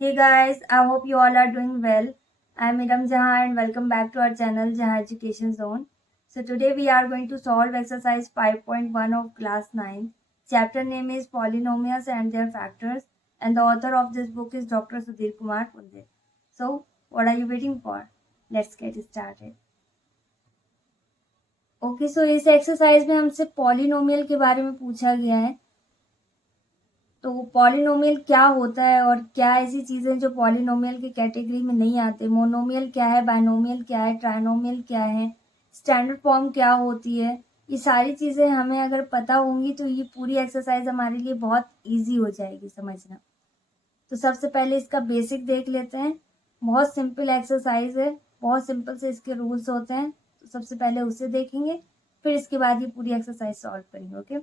Hey guys, I hope you all are doing well. I am Iram Jahan and welcome back to our channel Jahan Education Zone. So today we are going to solve exercise 5.1 of class 9. Chapter name is Polynomials and their factors and the author of this book is Dr. Sudhir Kumar Punde. So what are you waiting for? Let's get started. Okay, so इस exercise में हमसे polynomial के बारे में पूछा गया है. तो पॉलिनोमियल क्या होता है और क्या ऐसी चीज़ें जो पॉलिनोमियल की कैटेगरी में नहीं आते. मोनोमियल क्या है, बाइनोमियल क्या है, ट्राइनोमियल क्या है, स्टैंडर्ड फॉर्म क्या होती है. ये सारी चीज़ें हमें अगर पता होंगी तो ये पूरी एक्सरसाइज हमारे लिए बहुत इजी हो जाएगी समझना. तो सबसे पहले इसका बेसिक देख लेते हैं. बहुत सिंपल एक्सरसाइज है, बहुत सिंपल से इसके रूल्स होते हैं. तो सबसे पहले उसे देखेंगे, फिर इसके बाद ये पूरी एक्सरसाइज सॉल्व करेंगे.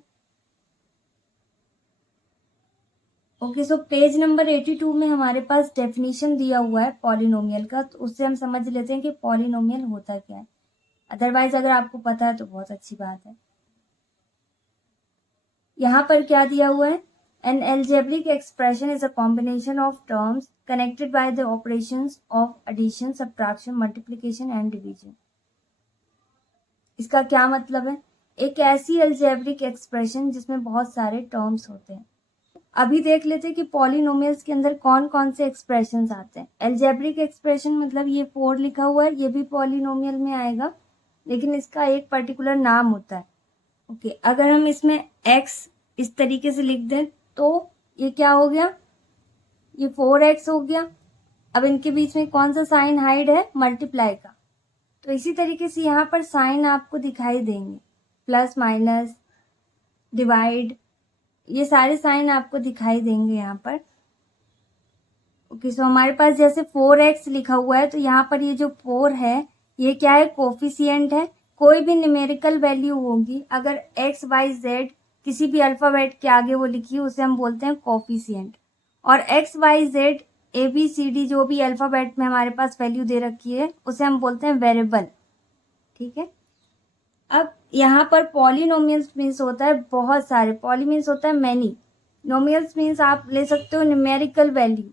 ओके, सो पेज नंबर 82 में हमारे पास डेफिनेशन दिया हुआ है पॉलिनोमियल का. तो उससे हम समझ लेते हैं कि पॉलिनोमियल होता क्या है. अदरवाइज अगर आपको पता है तो बहुत अच्छी बात है. यहाँ पर क्या दिया हुआ है, an algebraic expression is a combination of terms connected by the operations of addition, subtraction, multiplication and division. इसका क्या मतलब है, एक ऐसी एल्जेब्रिक एक्सप्रेशन जिसमें बहुत सारे टर्म्स होते हैं. अभी देख लेते हैं कि पॉलिनोमियल्स के अंदर कौन कौन से एक्सप्रेशंस आते हैं. एल्जेब्रिक एक्सप्रेशन मतलब ये 4 लिखा हुआ है, ये भी पॉलिनोमियल में आएगा लेकिन इसका एक पर्टिकुलर नाम होता है. ओके, अगर हम इसमें x इस तरीके से लिख दें तो ये क्या हो गया, ये 4x हो गया. अब इनके बीच में कौन सा साइन हाइड है, मल्टीप्लाई का. तो इसी तरीके से यहाँ पर साइन आपको दिखाई देंगे, प्लस माइनस डिवाइड, ये सारे साइन आपको दिखाई देंगे यहाँ पर. ओके, सो हमारे पास जैसे 4x लिखा हुआ है तो यहाँ पर ये जो 4 है ये क्या है, कोफिशिएंट है. कोई भी न्यूमेरिकल वैल्यू होगी अगर x y z किसी भी अल्फाबेट के आगे वो लिखी है उसे हम बोलते हैं कोफिशिएंट. और x y z a b c d जो भी अल्फाबेट में हमारे पास वैल्यू दे रखी है उसे हम बोलते हैं वेरिएबल. ठीक है. अब यहाँ पर पॉलिनोमियल्स मीन्स होता है बहुत सारे, पॉली मीन्स होता है मैनी, नोमियल्स मीन्स आप ले सकते हो न्यूमेरिकल वैल्यू.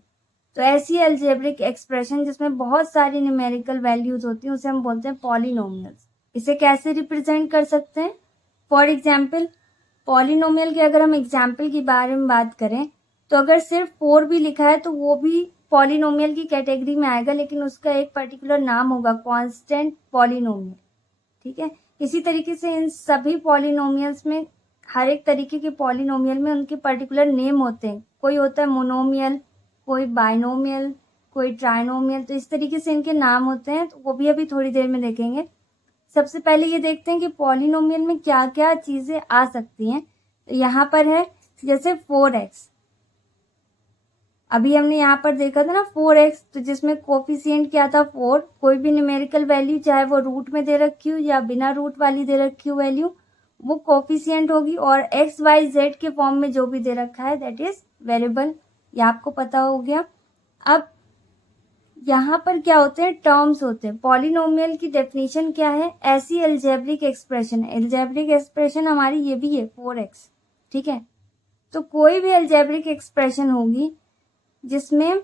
तो ऐसी अलजेब्रिक एक्सप्रेशन जिसमें बहुत सारी न्यूमेरिकल वैल्यूज होती हैं उसे हम बोलते हैं पॉलिनोमियल्स. इसे कैसे रिप्रेजेंट कर सकते हैं, फॉर एग्जाम्पल पॉलिनोमियल के अगर हम एग्जाम्पल के बारे में बात करें तो अगर सिर्फ 4 भी लिखा है तो वो भी पॉलिनोमियल की कैटेगरी में आएगा लेकिन उसका एक पर्टिकुलर नाम होगा, कॉन्स्टेंट पॉलिनोमियल. ठीक है. इसी तरीके से इन सभी पॉलिनोमियल्स में, हर एक तरीके के पॉलिनोमियल में उनके पर्टिकुलर नेम होते हैं. कोई होता है मोनोमियल, कोई बाइनोमियल, कोई ट्राइनोमियल. तो इस तरीके से इनके नाम होते हैं, तो वो भी अभी थोड़ी देर में देखेंगे. सबसे पहले ये देखते हैं कि पॉलिनोमियल में क्या क्या चीज़ें आ सकती हैं. तो यहाँ पर है जैसे 4x, अभी हमने यहाँ पर देखा था ना 4x, तो जिसमें कोफिशिएंट क्या था 4. कोई भी न्यूमेरिकल वैल्यू चाहे वो रूट में दे रखी हो या बिना रूट वाली दे रखी हो वैल्यू, वो कोफिशिएंट होगी. और x y z के फॉर्म में जो भी दे रखा है दैट इज वेरिएबल. ये आपको पता हो गया. अब यहाँ पर क्या होते हैं, टर्म्स होते हैं. पॉलिनोमियल की डेफिनेशन क्या है, ऐसी एल्जेब्रिक एक्सप्रेशन. एल्जेब्रिक एक्सप्रेशन हमारी ये भी है 4x. ठीक है. तो कोई भी एल्जेब्रिक एक्सप्रेशन होगी जिसमें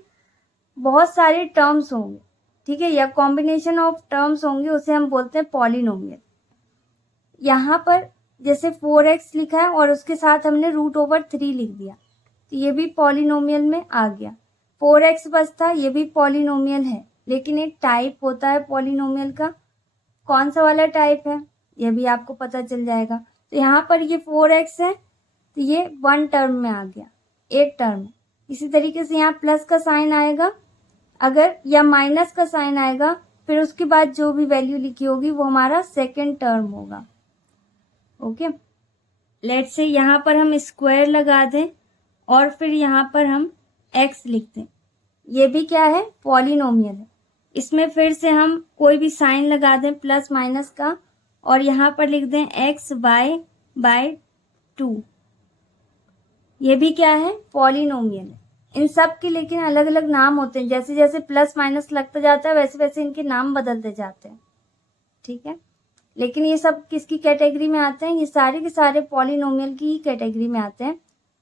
बहुत सारे टर्म्स होंगे, ठीक है, या कॉम्बिनेशन ऑफ टर्म्स होंगे, उसे हम बोलते हैं पॉलिनोमियल. यहाँ पर जैसे 4x लिखा है और उसके साथ हमने √3 लिख दिया तो ये भी पॉलिनोमियल में आ गया. 4x बस था, ये भी पॉलिनोमियल है लेकिन एक टाइप होता है पॉलिनोमियल का. कौन सा वाला टाइप है ये भी आपको पता चल जाएगा. तो यहाँ पर ये 4x है तो ये 1 टर्म में आ गया, एक टर्म. इसी तरीके से यहाँ प्लस का साइन आएगा अगर, या माइनस का साइन आएगा, फिर उसके बाद जो भी वैल्यू लिखी होगी वो हमारा सेकेंड टर्म होगा. ओके, लेट्स से यहाँ पर हम स्क्वायर लगा दें और फिर यहाँ पर हम x लिख दें. ये भी क्या है, पॉलिनोमियल है. इसमें फिर से हम कोई भी साइन लगा दें प्लस माइनस का और यहाँ पर लिख दें x/2. ये भी क्या है, पॉलिनोमियल है. इन सब के लेकिन अलग अलग नाम होते हैं, जैसे जैसे प्लस माइनस लगता जाता है वैसे वैसे इनके नाम बदलते जाते हैं. ठीक है. लेकिन ये सब किसकी कैटेगरी में आते हैं, ये सारे के सारे पॉलिनोमियल की ही कैटेगरी में आते हैं.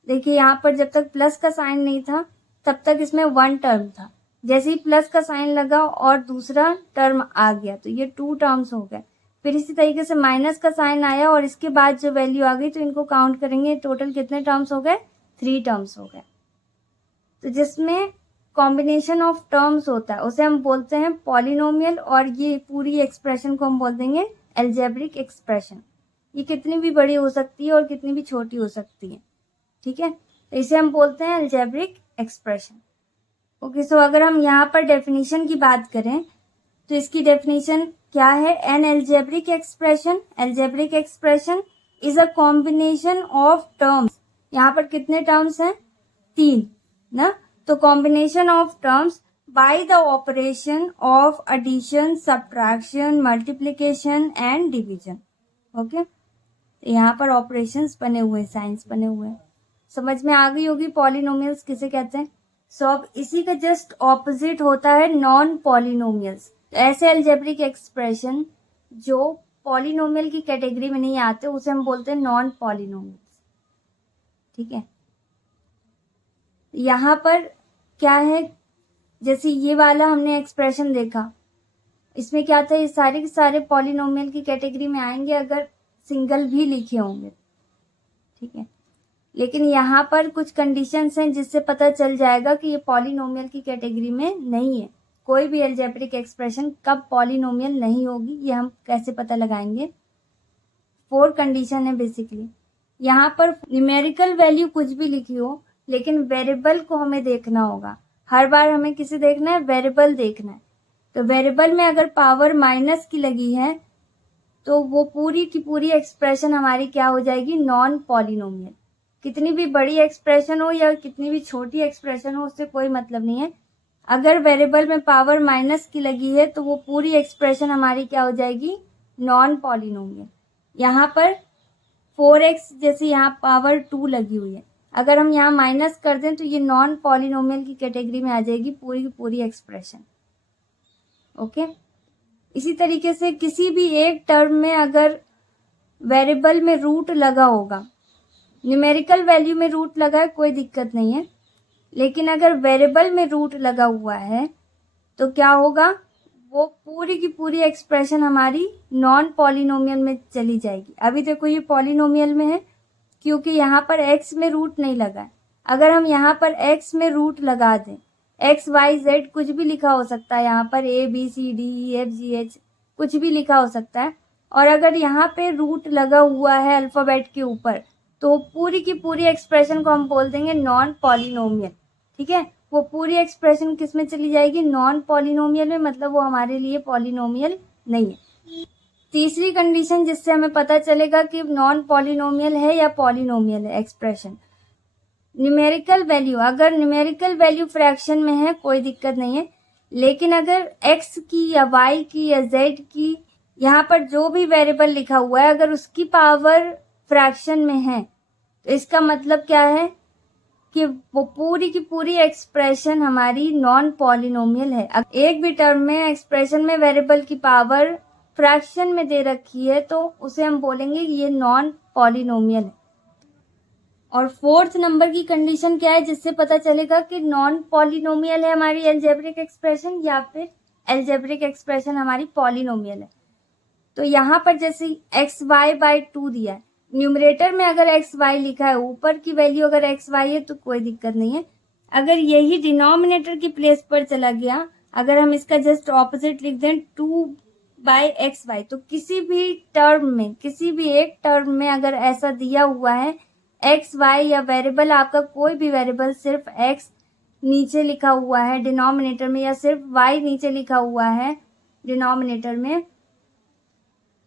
देखिए यहाँ पर जब तक प्लस का साइन नहीं था तब तक इसमें 1 टर्म था। जैसे ही प्लस का साइन लगा और दूसरा टर्म आ गया तो ये 2 टर्म्स हो गए। फिर इसी तरीके से माइनस का साइन आया और इसके बाद जो वैल्यू आ गई तो इनको काउंट करेंगे, टोटल कितने टर्म्स हो गए, 3 टर्म्स हो गए। तो जिसमें कॉम्बिनेशन ऑफ टर्म्स होता है उसे हम बोलते हैं पॉलिनोमियल, और ये पूरी एक्सप्रेशन को हम बोल देंगे एल्जेब्रिक एक्सप्रेशन। ये कितनी भी बड़ी हो सकती है और कितनी भी छोटी हो सकती है, ठीक है। तो इसे हम बोलते हैं एल्जेब्रिक एक्सप्रेशन। ओके, सो अगर हम यहाँ पर डेफिनेशन की बात करें तो इसकी डेफिनेशन क्या है, an algebraic expression, algebraic expression is a combination of terms. यहाँ पर कितने टर्म्स हैं, 3 ना। तो combination of terms by the operation of addition, subtraction, multiplication and division. Okay, यहाँ पर ऑपरेशंस बने हुए, साइंस बने हुए, समझ में आ गई होगी पॉलिनोमियल्स किसे कहते हैं। सो अब इसी का जस्ट ऑपोजिट होता है नॉन पॉलिनोमियल्स। तो ऐसे एल्जेब्रिक एक्सप्रेशन जो पॉलिनोमियल की कैटेगरी में नहीं आते उसे हम बोलते हैं नॉन पॉलिनोमियल्स, ठीक है। यहाँ पर क्या है, जैसे ये वाला हमने एक्सप्रेशन देखा, इसमें क्या था, ये सारे के सारे पॉलिनोमियल की कैटेगरी में आएंगे अगर सिंगल भी लिखे होंगे, ठीक है। लेकिन यहाँ पर कुछ कंडीशंस हैं जिससे पता चल जाएगा कि ये पॉलिनोमियल की कैटेगरी में नहीं है। कोई भी एल्जेब्रिक एक्सप्रेशन कब पॉलिनोमियल नहीं होगी ये हम कैसे पता लगाएंगे, 4 कंडीशन है बेसिकली। यहाँ पर न्यूमेरिकल वैल्यू कुछ भी लिखी हो लेकिन वेरिएबल को हमें देखना होगा। हर बार हमें किसे देखना है, वेरिएबल देखना है। तो वेरिएबल में अगर पावर माइनस की लगी है तो वो पूरी की पूरी एक्सप्रेशन हमारी क्या हो जाएगी, नॉन पॉलिनोमियल। कितनी भी बड़ी एक्सप्रेशन हो या कितनी भी छोटी एक्सप्रेशन हो उससे कोई मतलब नहीं है, अगर वेरिएबल में पावर माइनस की लगी है तो वो पूरी एक्सप्रेशन हमारी क्या हो जाएगी, नॉन पॉलिनोमियल। यहाँ पर 4x जैसे यहाँ पावर 2 लगी हुई है, अगर हम यहाँ माइनस कर दें तो ये नॉन पॉलिनोमियल की कैटेगरी में आ जाएगी पूरी की पूरी एक्सप्रेशन। ओके, इसी तरीके से किसी भी एक टर्म में अगर वेरिएबल में रूट लगा होगा, न्यूमेरिकल वैल्यू में रूट लगा है कोई दिक्कत नहीं है, लेकिन अगर वेरिएबल में रूट लगा हुआ है तो क्या होगा, वो पूरी की पूरी एक्सप्रेशन हमारी नॉन पॉलिनोमियल में चली जाएगी। अभी देखो ये पॉलिनोमियल में है क्योंकि यहाँ पर x में रूट नहीं लगा है। अगर हम यहाँ पर x में रूट लगा दें, x y z कुछ भी लिखा हो सकता है, यहाँ पर a b c d e f g h कुछ भी लिखा हो सकता है, और अगर यहाँ पे रूट लगा हुआ है अल्फाबेट के ऊपर तो पूरी की पूरी एक्सप्रेशन को हम बोल देंगे नॉन पॉलिनोमियल, ठीक है। वो पूरी एक्सप्रेशन किस में चली जाएगी, नॉन पॉलिनोमियल में, मतलब वो हमारे लिए पॉलिनोमियल नहीं है। तीसरी कंडीशन जिससे हमें पता चलेगा कि नॉन पॉलिनोमियल है या पॉलिनोमियल है एक्सप्रेशन, न्यूमेरिकल वैल्यू। अगर न्यूमेरिकल वैल्यू फ्रैक्शन में है कोई दिक्कत नहीं है, लेकिन अगर x की या y की या z की, यहाँ पर जो भी वेरिएबल लिखा हुआ है अगर उसकी पावर फ्रैक्शन में है तो इसका मतलब क्या है कि वो पूरी की पूरी एक्सप्रेशन हमारी नॉन पॉलिनोमियल है। अगर एक भी टर्म में एक्सप्रेशन में वेरिएबल की पावर फ्रैक्शन में दे रखी है तो उसे हम बोलेंगे कि ये नॉन पॉलिनोमियल है। और 4th नंबर की कंडीशन क्या है जिससे पता चलेगा कि नॉन पॉलिनोमियल है हमारी एल्जेब्रिक एक्सप्रेशन या फिर एल्जेब्रिक एक्सप्रेशन हमारी पॉलिनोमियल है। तो यहाँ पर जैसे xy/2 दिया है, न्यूमरेटर में अगर xy लिखा है, ऊपर की वैल्यू अगर xy है तो कोई दिक्कत नहीं है। अगर यही डिनोमिनेटर की प्लेस पर चला गया, अगर हम इसका जस्ट ऑपोजिट लिख दें 2/xy, तो किसी भी टर्म में, किसी भी एक टर्म में अगर ऐसा दिया हुआ है xy या वेरिएबल, आपका कोई भी वेरिएबल सिर्फ x नीचे लिखा हुआ है डिनोमिनेटर में या सिर्फ y नीचे लिखा हुआ है डिनोमिनेटर में,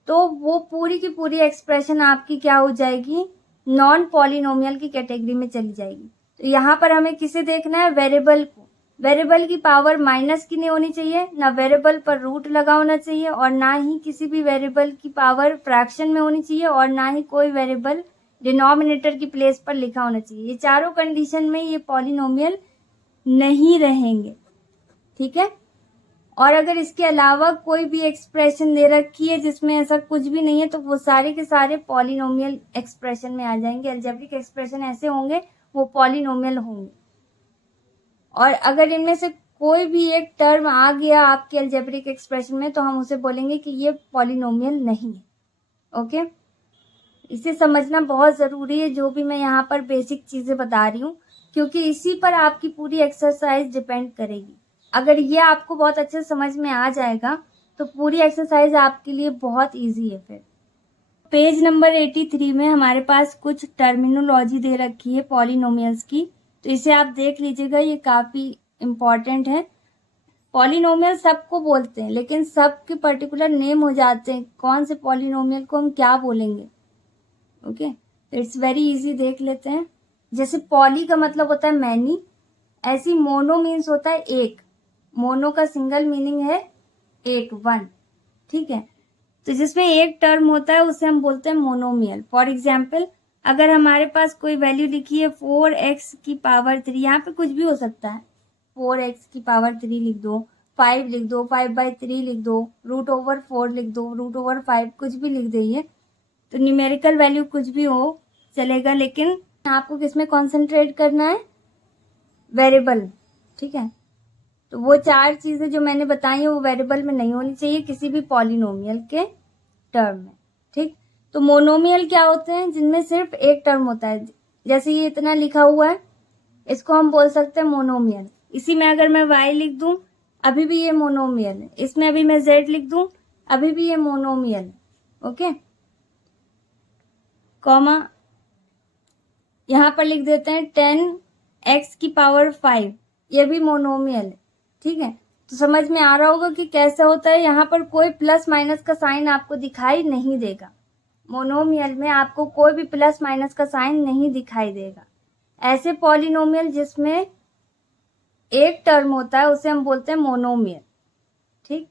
तो वो पूरी की पूरी एक्सप्रेशन आपकी क्या हो जाएगी, नॉन पॉलिनोमियल की कैटेगरी में चली जाएगी। तो यहाँ पर हमें किसे देखना है, वेरिएबल को। वेरिएबल की पावर माइनस की नहीं होनी चाहिए, ना वेरिएबल पर रूट लगा होना चाहिए, और ना ही किसी भी वेरिएबल की पावर फ्रैक्शन में होनी चाहिए, और ना ही कोई वेरिएबल डिनोमिनेटर की प्लेस पर लिखा होना चाहिए। ये चारों कंडीशन में ये पॉलिनोमियल नहीं रहेंगे, ठीक है। और अगर इसके अलावा कोई भी एक्सप्रेशन दे रखी है जिसमें ऐसा कुछ भी नहीं है तो वो सारे के सारे पॉलिनोमियल एक्सप्रेशन में आ जाएंगे। एल्जेब्रिक एक्सप्रेशन ऐसे होंगे वो पॉलिनोमियल होंगे। और अगर इनमें से कोई भी एक टर्म आ गया आपके अलजेब्रिक एक्सप्रेशन में तो हम उसे बोलेंगे कि ये पॉलिनोमियल नहीं है। ओके, इसे समझना बहुत ज़रूरी है, जो भी मैं यहाँ पर बेसिक चीज़ें बता रही हूँ, क्योंकि इसी पर आपकी पूरी एक्सरसाइज डिपेंड करेगी। अगर ये आपको बहुत अच्छे समझ में आ जाएगा तो पूरी एक्सरसाइज आपके लिए बहुत ईजी है। फिर पेज नंबर 83 में हमारे पास कुछ टर्मिनोलॉजी दे रखी है पॉलिनोमियल्स की, तो इसे आप देख लीजिएगा, ये काफ़ी इम्पॉर्टेंट है। पॉलिनोमियल सबको बोलते हैं, लेकिन सबके पर्टिकुलर नेम हो जाते हैं, कौन से पॉलिनोमियल को हम क्या बोलेंगे। ओके, इट्स वेरी इजी, देख लेते हैं। जैसे पॉली का मतलब होता है मैनी, ऐसी मोनो मीन्स होता है एक। मोनो का सिंगल मीनिंग है एक, वन। ठीक है, तो जिसमें एक टर्म होता है उसे हम बोलते हैं मोनोमियल। फॉर एग्जाम्पल, अगर हमारे पास कोई वैल्यू लिखी है 4x की पावर 3, यहाँ पे कुछ भी हो सकता है, 4x की पावर 3 लिख दो, 5 लिख दो, 5/3 लिख दो, √4 लिख दो, √5, कुछ भी लिख दीजिए। तो न्यूमेरिकल वैल्यू कुछ भी हो चलेगा, लेकिन आपको किसमें कॉन्सेंट्रेट करना है, वेरिएबल। ठीक है, तो वो चार चीजें जो मैंने बताई हैं वो वेरिएबल में नहीं होनी चाहिए किसी भी पॉलिनोमियल के टर्म में। ठीक, तो मोनोमियल क्या होते हैं, जिनमें सिर्फ एक टर्म होता है। जैसे ये इतना लिखा हुआ है, इसको हम बोल सकते हैं मोनोमियल। इसी में अगर मैं y लिख दूं अभी भी ये मोनोमियल है, इसमें अभी मैं z लिख दूं अभी भी ये मोनोमियल है। ओके, कॉमा यहाँ पर लिख देते हैं 10x की पावर 5, ये भी मोनोमियल है। ठीक है, तो समझ में आ रहा होगा कि कैसे होता है। यहाँ पर कोई प्लस माइनस का साइन आपको दिखाई नहीं देगा, मोनोमियल में आपको कोई भी प्लस माइनस का साइन नहीं दिखाई देगा। ऐसे पॉलिनोमियल जिसमें एक टर्म होता है उसे हम बोलते हैं मोनोमियल। ठीक,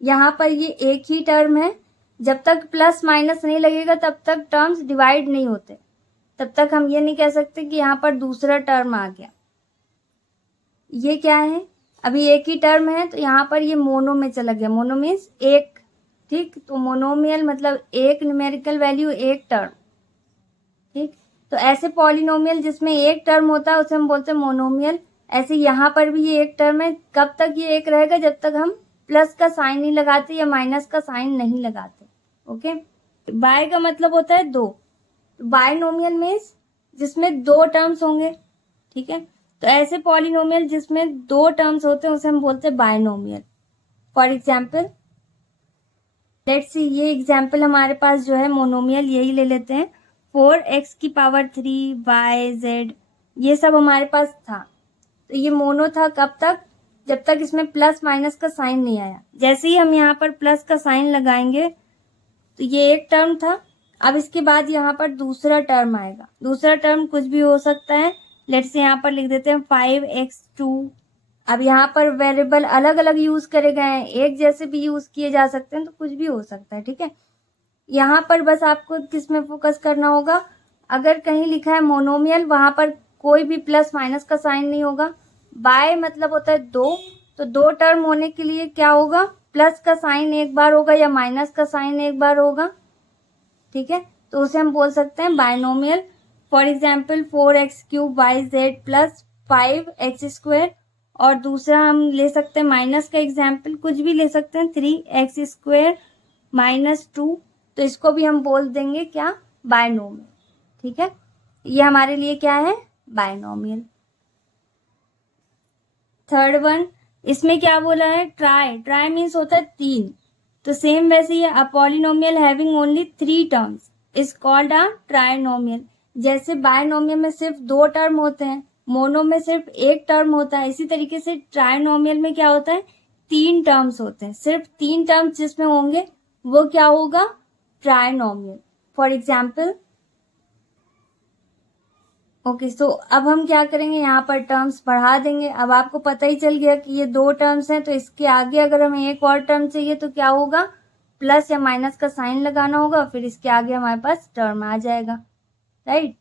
यहाँ पर ये एक ही टर्म है, जब तक प्लस माइनस नहीं लगेगा तब तक टर्म्स डिवाइड नहीं होते, तब तक हम ये नहीं कह सकते कि यहाँ पर दूसरा टर्म आ गया। ये क्या है, अभी एक ही टर्म है तो यहाँ पर ये मोनो में चला गया, मोनो मीन्स एक। ठीक, तो मोनोमियल मतलब एक न्यूमेरिकल वैल्यू एक टर्म। ठीक, तो ऐसे पॉलिनोमियल जिसमें एक टर्म होता है उसे हम बोलते हैं मोनोमियल। ऐसे यहाँ पर भी ये एक टर्म है, कब तक ये एक रहेगा, जब तक हम प्लस का साइन नहीं लगाते या माइनस का साइन नहीं लगाते। ओके, बाय का मतलब होता है दो, बायनोमियल मीन्स जिसमें दो टर्म्स होंगे। ठीक है, तो ऐसे पॉलिनोमियल जिसमें दो टर्म्स होते हैं उसे हम बोलते हैं binomial. For example, let's see, ये एग्जाम्पल हमारे पास जो है मोनोमियल यही ले लेते हैं, 4x की पावर 3 y z, ये सब हमारे पास था। तो ये मोनो था कब तक, जब तक इसमें प्लस माइनस का साइन नहीं आया। जैसे ही हम यहाँ पर प्लस का साइन लगाएंगे तो ये एक टर्म था, अब इसके बाद यहाँ पर दूसरा टर्म आएगा। दूसरा टर्म कुछ भी हो सकता है, लेट्स से यहाँ पर लिख देते हैं 5x2। अब यहाँ पर वेरिएबल अलग अलग यूज करे गए हैं, एक जैसे भी यूज किए जा सकते हैं, तो कुछ भी हो सकता है। ठीक है, यहाँ पर बस आपको किस में फोकस करना होगा, अगर कहीं लिखा है मोनोमियल वहां पर कोई भी प्लस माइनस का साइन नहीं होगा। बाय मतलब होता है दो, तो दो टर्म होने के लिए क्या होगा, प्लस का साइन एक बार होगा या माइनस का साइन एक बार होगा। ठीक है, तो उसे हम बोल सकते हैं binomial. For example 4x³ yz plus 5x², और दूसरा हम ले सकते हैं माइनस का एग्जाम्पल, कुछ भी ले सकते हैं, 3x² -2, तो इसको भी हम बोल देंगे क्या, बायनोमियल। ठीक है, ये हमारे लिए क्या है, बायनोमियल। थर्ड वन, इसमें क्या बोला है, ट्राई। ट्राई मीन्स होता है तीन, तो सेम वैसे ही a polynomial having only 3 terms is called a trinomial. जैसे बायनोमियल में सिर्फ दो टर्म होते हैं, मोनो में सिर्फ एक टर्म होता है, इसी तरीके से ट्राइनोमियल में क्या होता है, 3 टर्म्स होते हैं। सिर्फ 3 टर्म्स जिसमें होंगे वो क्या होगा, ट्राइनोमियल। फॉर एग्जाम्पल, ओके, सो अब हम क्या करेंगे, यहाँ पर टर्म्स बढ़ा देंगे। अब आपको पता ही चल गया कि ये दो टर्म्स हैं, तो इसके आगे अगर हमें एक और टर्म चाहिए तो क्या होगा, प्लस या माइनस का साइन लगाना होगा, फिर इसके आगे हमारे पास टर्म आ जाएगा। राइट,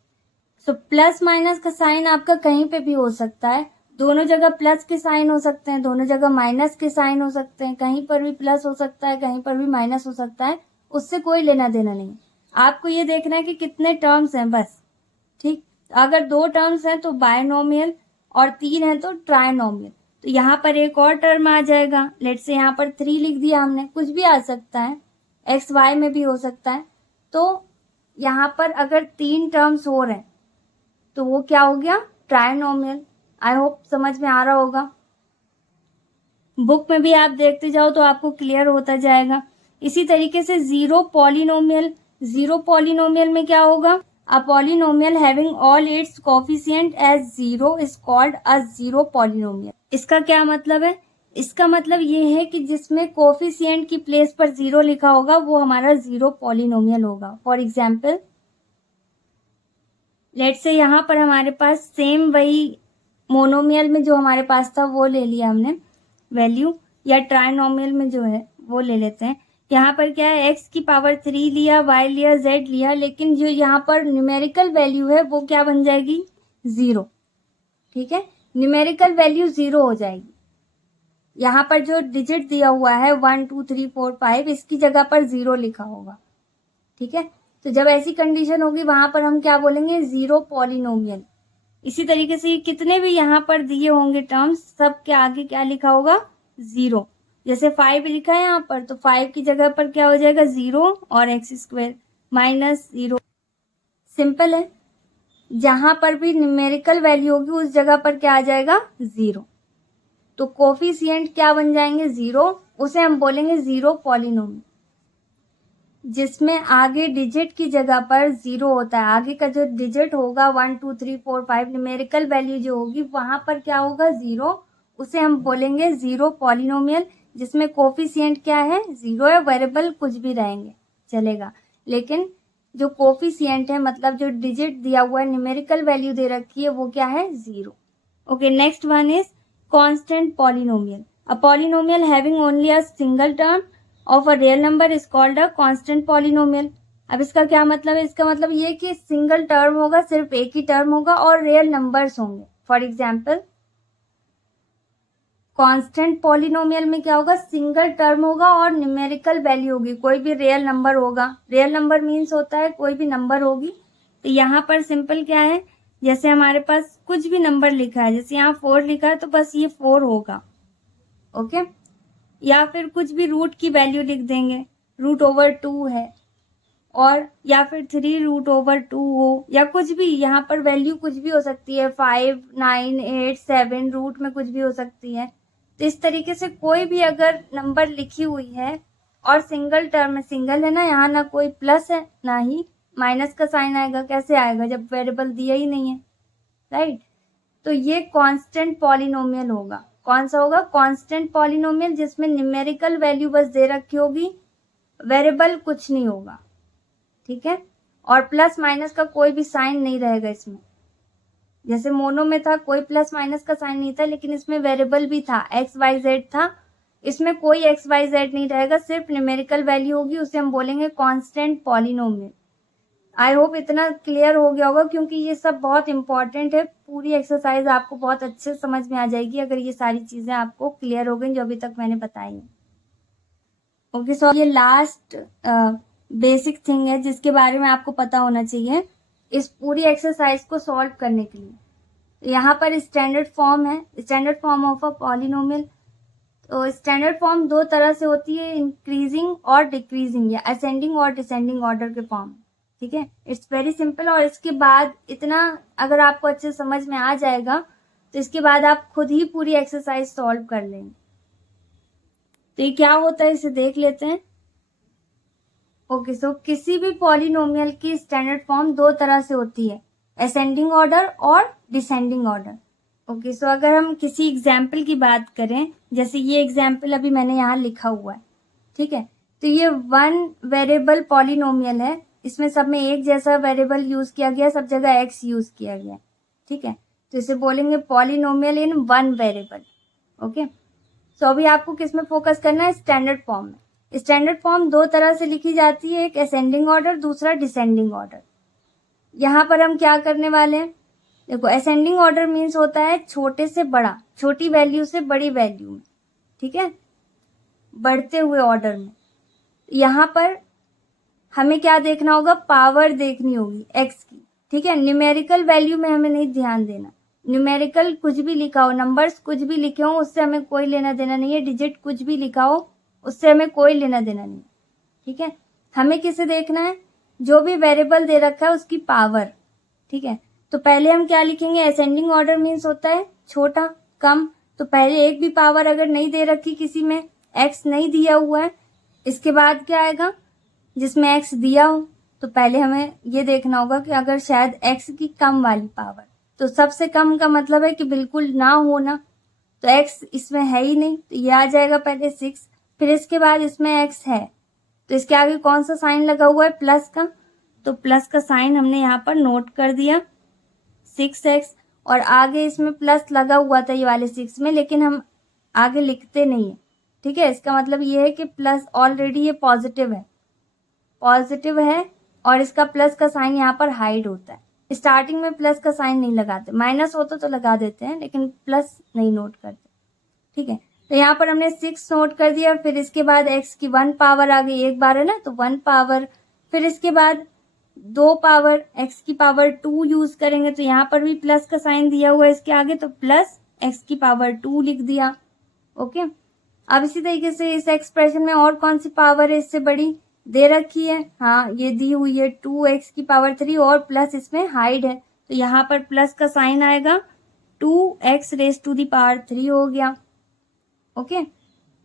सो प्लस माइनस का साइन आपका कहीं पे भी हो सकता है, दोनों जगह प्लस के साइन हो सकते हैं, दोनों जगह माइनस के साइन हो सकते हैं, कहीं पर भी प्लस हो सकता है, कहीं पर भी माइनस हो सकता है, उससे कोई लेना देना नहीं। आपको ये देखना है कि कितने टर्म्स हैं बस। ठीक, अगर दो टर्म्स हैं तो बायनोमियल, और 3 है तो ट्राइनोमियल। तो यहाँ पर एक और टर्म आ जाएगा, लेट से यहाँ पर 3 लिख दिया हमने, कुछ भी आ सकता है, एक्स वाई में भी हो सकता है। तो यहाँ पर अगर 3 टर्म्स हो रहे हैं तो वो क्या हो गया, ट्राइनोमियल। आई होप समझ में आ रहा होगा। बुक में भी आप देखते जाओ तो आपको क्लियर होता जाएगा। इसी तरीके से जीरो पॉलिनोमियल में क्या होगा, a polynomial having all its coefficient as zero is called a zero polynomial. इसका क्या मतलब है, इसका मतलब ये है कि जिसमें कोफिशिएंट की प्लेस पर जीरो लिखा होगा वो हमारा जीरो पॉलिनोमियल होगा। फॉर एग्जाम्पल लेट से यहाँ पर हमारे पास सेम वही मोनोमियल में जो हमारे पास था वो ले लिया हमने वैल्यू, या ट्राइनोमियल में जो है वो ले लेते हैं। यहाँ पर क्या है, x की पावर 3 लिया, y लिया, z लिया, लेकिन जो यहाँ पर न्यूमेरिकल वैल्यू है वो क्या बन जाएगी, 0। ठीक है, न्यूमेरिकल वैल्यू 0 हो जाएगी। यहाँ पर जो डिजिट दिया हुआ है 1 2 3 4 5 इसकी जगह पर 0 लिखा होगा। ठीक है, तो जब ऐसी कंडीशन होगी वहां पर हम क्या बोलेंगे, जीरो पॉलिनोमियल। इसी तरीके से कितने भी यहाँ पर दिए होंगे टर्म्स, सब के आगे क्या लिखा होगा, 0। जैसे 5 लिखा है यहाँ पर, तो 5 की जगह पर क्या हो जाएगा, 0 और x² माइनस 0। सिंपल है, जहां पर भी न्यूमेरिकल वैल्यू होगी उस जगह पर क्या आ जाएगा, 0। तो कोफिशिएंट क्या बन जाएंगे, 0। उसे हम बोलेंगे जीरो पॉलिनोमियल। जिसमें आगे डिजिट की जगह पर 0 होता है, आगे का जो डिजिट होगा 1 2 3 4 5 न्यूमेरिकल वैल्यू जो होगी वहां पर क्या होगा, 0। उसे हम बोलेंगे जीरो पॉलिनोमियल। जिसमें कोफिशिएंट क्या है, 0 है, वेरिएबल कुछ भी रहेंगे चलेगा, लेकिन जो कोफिशिएंट है मतलब जो डिजिट दिया हुआ है, न्यूमेरिकल वैल्यू दे रखी है, वो क्या है, 0। Okay, next one is constant polynomial. A polynomial having only a single term of a real number is called a constant polynomial. अब इसका क्या मतलब है, इसका मतलब ये कि सिंगल टर्म होगा, सिर्फ एक ही टर्म होगा और रियल नंबर्स होंगे। फॉर एग्जाम्पल कांस्टेंट पॉलिनोमियल में क्या होगा, सिंगल टर्म होगा और न्यूमेरिकल वैल्यू होगी, कोई भी रियल नंबर होगा। रियल नंबर मीन्स होता है कोई भी नंबर होगी। तो यहाँ पर सिंपल क्या है, जैसे हमारे पास कुछ भी नंबर लिखा है, जैसे यहाँ 4 लिखा है तो बस ये 4 होगा। ओके, या फिर कुछ भी रूट की वैल्यू लिख देंगे, √2 है, और या फिर 3√2 हो, या कुछ भी, यहाँ पर वैल्यू कुछ भी हो सकती है, 5 9 8 7, रूट में कुछ भी हो सकती है। तो इस तरीके से कोई भी अगर नंबर लिखी हुई है और सिंगल टर्म में, सिंगल है ना, यहाँ ना कोई प्लस है ना ही माइनस का साइन आएगा, कैसे आएगा जब वेरिएबल दिया ही नहीं है, राइट। तो ये कांस्टेंट पॉलिनोमियल होगा। कौन सा होगा, कांस्टेंट पॉलिनोमियल, जिसमें न्यूमेरिकल वैल्यू बस दे रखी होगी, वेरिएबल कुछ नहीं होगा। ठीक है, और प्लस माइनस का कोई भी साइन नहीं रहेगा इसमें। जैसे मोनो में था कोई प्लस माइनस का साइन नहीं था, लेकिन इसमें वेरिएबल भी था, XYZ था, इसमें कोई XYZ नहीं रहेगा, सिर्फ न्यूमेरिकल वैल्यू होगी, उसे हम बोलेंगे कांस्टेंट पॉलिनोमियल। आई होप इतना क्लियर हो गया होगा, क्योंकि ये सब बहुत इंपॉर्टेंट है। पूरी एक्सरसाइज आपको बहुत अच्छे समझ में आ जाएगी अगर ये सारी चीजें आपको क्लियर हो गई जो अभी तक मैंने बताई है। ओके, सो ये लास्ट बेसिक थिंग है जिसके बारे में आपको पता होना चाहिए इस पूरी एक्सरसाइज को सॉल्व करने के लिए। यहाँ पर स्टैंडर्ड फॉर्म है, standard form of a polynomial. तो स्टैंडर्ड फॉर्म दो तरह से होती है, इंक्रीजिंग और डिक्रीजिंग, या असेंडिंग और डिसेंडिंग ऑर्डर के फॉर्म। ठीक है, इट्स वेरी सिंपल। और इसके बाद इतना अगर आपको अच्छे समझ में आ जाएगा तो इसके बाद आप खुद ही पूरी एक्सरसाइज सॉल्व कर लेंगे। तो ये क्या होता है इसे देख लेते हैं। ओके, सो किसी भी पॉलिनोमियल की स्टैंडर्ड फॉर्म दो तरह से होती है, असेंडिंग ऑर्डर और डिसेंडिंग ऑर्डर। ओके, सो अगर हम किसी एग्जाम्पल की बात करें, जैसे ये एग्जाम्पल अभी मैंने यहाँ लिखा हुआ है, ठीक है, तो ये 1 वेरिएबल पॉलिनोमियल है, इसमें सब में एक जैसा वेरिएबल यूज किया गया, सब जगह x यूज किया गया। ठीक है, तो इसे बोलेंगे पॉलिनोमियल इन 1 वेरिएबल। ओके, सो अभी आपको किस में फोकस करना है, स्टैंडर्ड फॉर्म में। स्टैंडर्ड फॉर्म दो तरह से लिखी जाती है, एक असेंडिंग ऑर्डर, दूसरा डिसेंडिंग ऑर्डर। यहाँ पर हम क्या करने वाले हैं, देखो असेंडिंग ऑर्डर मीन्स होता है छोटे से बड़ा, छोटी वैल्यू से बड़ी वैल्यू में, ठीक है, बढ़ते हुए ऑर्डर में। यहाँ पर हमें क्या देखना होगा, पावर देखनी होगी x की। ठीक है, न्यूमेरिकल वैल्यू में हमें नहीं ध्यान देना, न्यूमेरिकल कुछ भी लिखा हो, नंबर्स कुछ भी लिखे हो, उससे हमें कोई लेना देना नहीं है। डिजिट कुछ भी लिखा हो, उससे हमें कोई लेना देना नहीं। ठीक है, हमें किसे देखना है, जो भी वेरिएबल दे रखा है उसकी पावर। ठीक है, तो पहले हम क्या लिखेंगे, असेंडिंग ऑर्डर मीन्स होता है छोटा कम। तो पहले एक भी पावर अगर नहीं दे रखी किसी में, एक्स नहीं दिया हुआ है, इसके बाद क्या आएगा, जिसमें एक्स दिया हो, तो पहले हमें ये देखना होगा कि अगर शायद एक्स की कम वाली पावर, तो सबसे कम का मतलब है कि बिल्कुल ना होना, तो एक्स इसमें है ही नहीं, तो ये आ जाएगा पहले 6। फिर इसके बाद इसमें एक्स है, तो इसके आगे कौन सा साइन लगा हुआ है, प्लस का, तो प्लस का साइन हमने यहाँ पर नोट कर दिया 6x। और आगे इसमें प्लस लगा हुआ था ये वाले 6 में, लेकिन हम आगे लिखते नहीं है। ठीक है, इसका मतलब ये है कि प्लस ऑलरेडी ये पॉजिटिव है, पॉजिटिव है, और इसका प्लस का साइन यहाँ पर हाइड होता है। स्टार्टिंग में प्लस का साइन नहीं लगाते, माइनस होता तो लगा देते हैं, लेकिन प्लस नहीं नोट करते। ठीक है, तो यहाँ पर हमने 6 नोट कर दिया। फिर इसके बाद x की 1 पावर आ गई, एक बार है ना, तो 1 पावर। फिर इसके बाद 2 पावर, x की पावर 2 यूज करेंगे, तो यहाँ पर भी प्लस का साइन दिया हुआ है इसके आगे, तो प्लस x की पावर 2 लिख दिया। ओके, अब इसी तरीके से इस एक्सप्रेशन में और कौन सी पावर है इससे बड़ी दे रखी है, हाँ ये दी हुई है 2x की पावर 3, और प्लस इसमें हाइड है, तो यहाँ पर प्लस का साइन आएगा, 2x raise to the power 3 हो गया। ओके,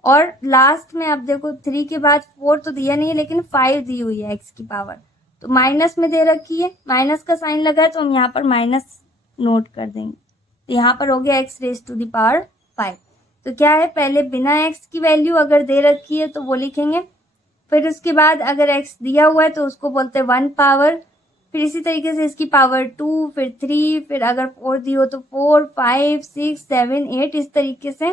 और लास्ट में अब देखो 3 के बाद 4 तो दिया नहीं है, लेकिन 5 दी हुई है x की पावर, तो माइनस में दे रखी है, माइनस का साइन लगा है, तो हम यहाँ पर माइनस नोट कर देंगे, तो यहाँ पर हो गया x raise to the power 5। तो क्या है, पहले बिना x की वैल्यू अगर दे रखी है तो वो लिखेंगे, फिर उसके बाद अगर x दिया हुआ है तो उसको बोलते हैं 1 पावर, फिर इसी तरीके से इसकी पावर 2, फिर 3, फिर अगर 4 दी हो तो 4, 5, 6, 7, 8, इस तरीके से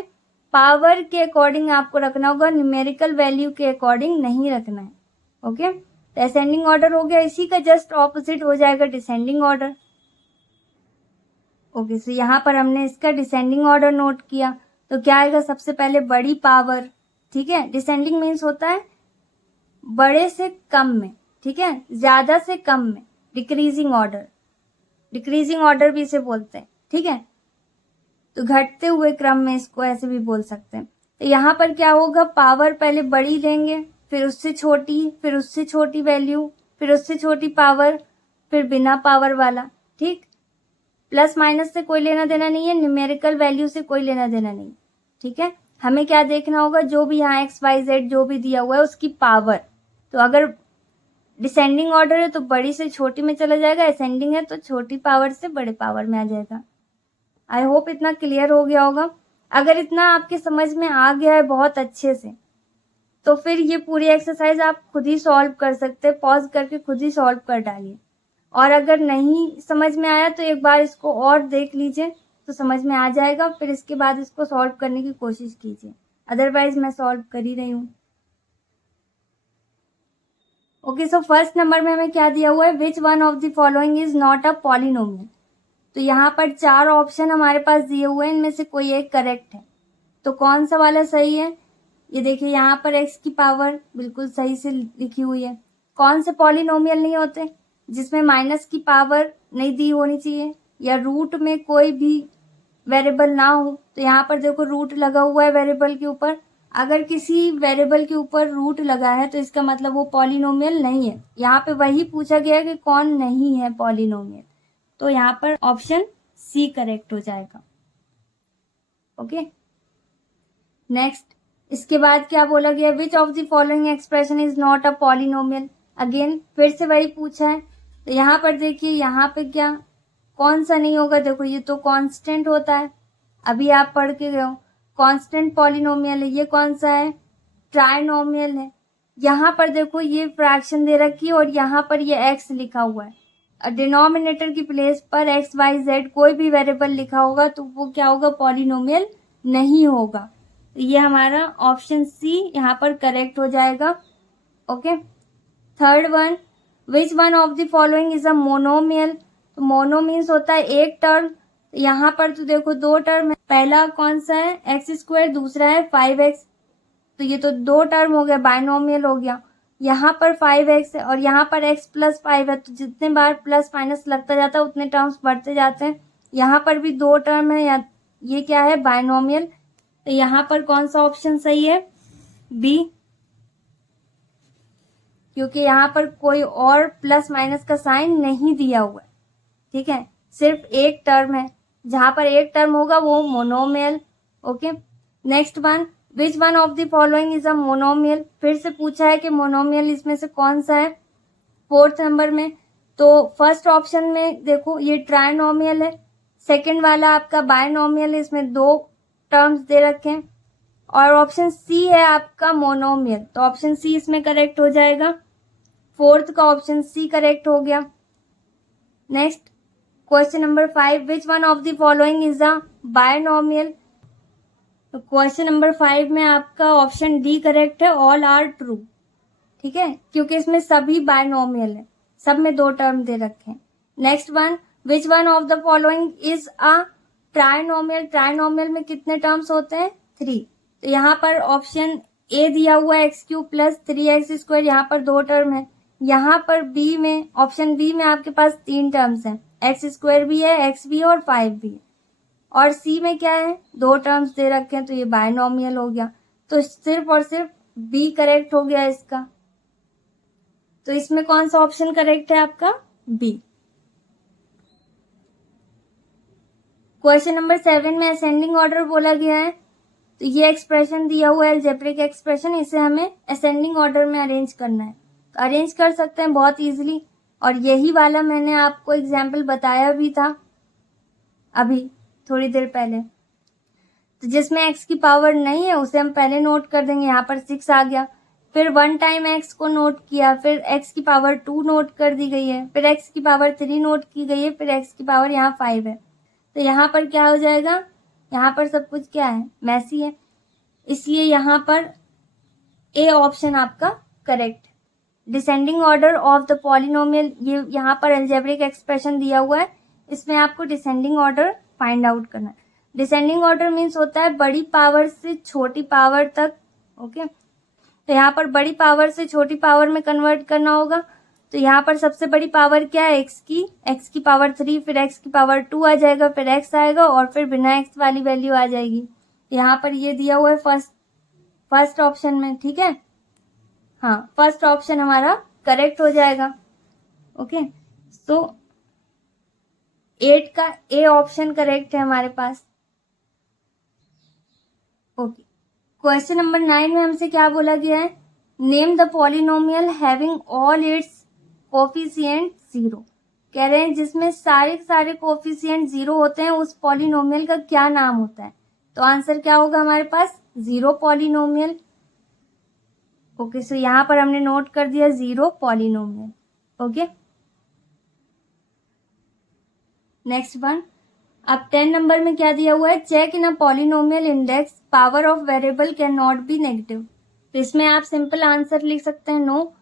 पावर के अकॉर्डिंग आपको रखना होगा, न्यूमेरिकल वैल्यू के अकॉर्डिंग नहीं रखना है। ओके, तो असेंडिंग ऑर्डर हो गया, इसी का जस्ट ऑपोजिट हो जाएगा डिसेंडिंग ऑर्डर। ओके, सो यहाँ पर हमने इसका डिसेंडिंग ऑर्डर नोट किया, तो क्या आएगा, सबसे पहले बड़ी पावर। ठीक है, डिसेंडिंग मीन्स होता है बड़े से कम में, ठीक है, ज्यादा से कम में, डिक्रीजिंग ऑर्डर, डिक्रीजिंग ऑर्डर भी इसे बोलते हैं। ठीक है, तो घटते हुए क्रम में इसको ऐसे भी बोल सकते हैं। तो यहाँ पर क्या होगा, पावर पहले बड़ी लेंगे, फिर उससे छोटी, फिर उससे छोटी वैल्यू, फिर उससे छोटी पावर, फिर बिना पावर वाला। ठीक, प्लस माइनस से कोई लेना देना नहीं है, न्यूमेरिकल वैल्यू से कोई लेना देना नहीं। ठीक है, हमें क्या देखना होगा, जो भी यहाँ एक्स वाई जेड जो भी दिया हुआ है उसकी पावर। तो अगर डिसेंडिंग ऑर्डर है तो बड़ी से छोटी में चला जाएगा, असेंडिंग है तो छोटी पावर से बड़े पावर में आ जाएगा। आई होप इतना क्लियर हो गया होगा। अगर इतना आपके समझ में आ गया है बहुत अच्छे से, तो फिर ये पूरी एक्सरसाइज आप खुद ही सॉल्व कर सकते हैं, पॉज करके खुद ही सॉल्व कर डालिए। और अगर नहीं समझ में आया तो एक बार इसको और देख लीजिए, तो समझ में आ जाएगा, फिर इसके बाद इसको सॉल्व करने की कोशिश कीजिए, अदरवाइज मैं सॉल्व कर ही रही हूँ। ओके, सो फर्स्ट नंबर में हमें क्या दिया हुआ है, which one of the following is not a polynomial. तो यहाँ पर 4 ऑप्शन हमारे पास दिए हुए हैं, इनमें से कोई एक करेक्ट है, तो कौन सा वाला सही है, ये देखिए यहाँ पर x की पावर बिल्कुल सही से लिखी हुई है। कौन से पॉलिनोमियल नहीं होते, जिसमें माइनस की पावर नहीं दी होनी चाहिए, या रूट में कोई भी वेरिएबल ना हो। तो यहाँ पर देखो रूट लगा हुआ है वेरिएबल के ऊपर, अगर किसी वेरिएबल के ऊपर रूट लगा है तो इसका मतलब वो पॉलिनोमियल नहीं है। यहाँ पे वही पूछा गया है कि कौन नहीं है पॉलिनोमियल, तो यहाँ पर ऑप्शन सी करेक्ट हो जाएगा। ओके, नेक्स्ट, इसके बाद क्या बोला गया, विच of the following expression is not a polynomial. Again फिर से वही पूछा है, तो यहाँ पर देखिए यहाँ पे क्या कौन सा नहीं होगा, देखो ये तो कांस्टेंट होता है, अभी आप पढ़ के गए हो, कांस्टेंट पॉलिनोमियल है। ये कौन सा है, ट्राइनोमियल है। यहाँ पर देखो ये फ्रैक्शन दे रखी है और यहाँ पर ये x लिखा हुआ है, डिनोमिनेटर की प्लेस पर x y z कोई भी वेरिएबल लिखा होगा तो वो क्या होगा, पॉलिनोमियल नहीं होगा। तो ये हमारा ऑप्शन सी यहाँ पर करेक्ट हो जाएगा। Okay, third one, which one of the following is a monomial. तो मोनो मीन्स होता है एक टर्म, यहाँ पर तो देखो 2 टर्म है, पहला कौन सा है x², दूसरा है 5x, तो ये तो 2 टर्म हो गया, बाइनोमियल हो गया। यहाँ पर 5x है और यहाँ पर x + 5 है, तो जितने बार प्लस माइनस लगता जाता है उतने टर्म्स बढ़ते जाते हैं। यहाँ पर भी 2 टर्म है, या ये क्या है, बायनोमियल। तो यहाँ पर कौन सा ऑप्शन सही है, बी, क्योंकि यहाँ पर कोई और प्लस माइनस का साइन नहीं दिया हुआ है, ठीक है, सिर्फ एक टर्म है, जहां पर एक टर्म होगा वो monomial. Okay, next one, which one of the following is a monomial. फिर से पूछा है कि मोनोमियल इसमें से कौन सा है, 4th नंबर में। तो फर्स्ट ऑप्शन में देखो ये ट्राइनोमियल है, सेकंड वाला आपका बायनोमियल है, इसमें 2 टर्म्स दे रखे हैं, और ऑप्शन सी है आपका मोनोमियल। तो ऑप्शन सी इसमें करेक्ट हो जाएगा, 4th का ऑप्शन सी करेक्ट हो गया। Next question number 5, which one of the following is a binomial. तो क्वेश्चन नंबर 5 में आपका ऑप्शन डी करेक्ट है, ऑल आर ट्रू, ठीक है, क्योंकि इसमें सभी बायनोमियल है, सब में 2 टर्म दे रखे हैं। Next one, which one of the following is a trinomial. Trinomial में कितने टर्म्स होते हैं, 3। तो यहाँ पर ऑप्शन ए दिया हुआ है x³ प्लस 3x², यहाँ पर 2 टर्म है। यहाँ पर बी में, ऑप्शन बी में आपके पास 3 टर्म्स हैं, x² भी है, x भी है और 5 भी है। और सी में क्या है, 2 टर्म्स दे रखे हैं, तो ये बायनोमियल हो गया। तो सिर्फ और सिर्फ बी करेक्ट हो गया इसका। तो इसमें कौन सा ऑप्शन करेक्ट है आपका, बी। क्वेश्चन नंबर 7 में असेंडिंग ऑर्डर बोला गया है, तो ये एक्सप्रेशन दिया हुआ है अलजेब्रिक एक्सप्रेशन, इसे हमें असेंडिंग ऑर्डर में अरेंज करना है। तो अरेंज कर सकते हैं बहुत इजीली, और यही वाला मैंने आपको एग्जाम्पल बताया भी था अभी थोड़ी देर पहले। तो जिसमें x की पावर नहीं है उसे हम पहले नोट कर देंगे, यहाँ पर 6 आ गया, फिर 1 टाइम x को नोट किया, फिर x की पावर 2 नोट कर दी गई है, फिर x की पावर 3 नोट की गई है, फिर x की पावर यहाँ 5 है। तो यहाँ पर क्या हो जाएगा, यहाँ पर सब कुछ क्या है, मैसी है, इसलिए यहाँ पर ए ऑप्शन आपका correct. Descending order of the polynomial, ये यहाँ पर अलजेब्रिक एक्सप्रेशन दिया हुआ है, इसमें आपको डिसेंडिंग ऑर्डर फाइंड आउट करना है। डिसेंडिंग ऑर्डर मीन्स होता है बड़ी पावर से छोटी पावर तक। ओके, तो यहाँ पर बड़ी पावर से छोटी पावर में कन्वर्ट करना होगा। तो यहाँ पर सबसे बड़ी पावर क्या है, x की पावर 3, फिर x की पावर 2 आ जाएगा, फिर x आएगा, और फिर बिना x वाली वैल्यू आ जाएगी। यहाँ पर ये दिया हुआ है फर्स्ट ऑप्शन में, ठीक है, हाँ, फर्स्ट ऑप्शन हमारा करेक्ट हो जाएगा। ओके, तो 8 का ए ऑप्शन करेक्ट है हमारे पास। ओके, क्वेश्चन नंबर 9 में हमसे क्या बोला गया है, name the polynomial having all its coefficient 0। कह रहे हैं जिसमें सारे कोफिशिएंट 0 होते हैं उस पॉलिनोमियल का क्या नाम होता है। तो आंसर क्या होगा हमारे पास, 0 पॉलिनोमियल। ओके, सो यहाँ पर हमने नोट कर दिया 0 पॉलिनोमियल। ओके, नेक्स्ट वन, अब 10 नंबर में क्या दिया हुआ है, check in a polynomial index power of variable can not be negative. तो इसमें आप सिंपल आंसर लिख सकते हैं नो,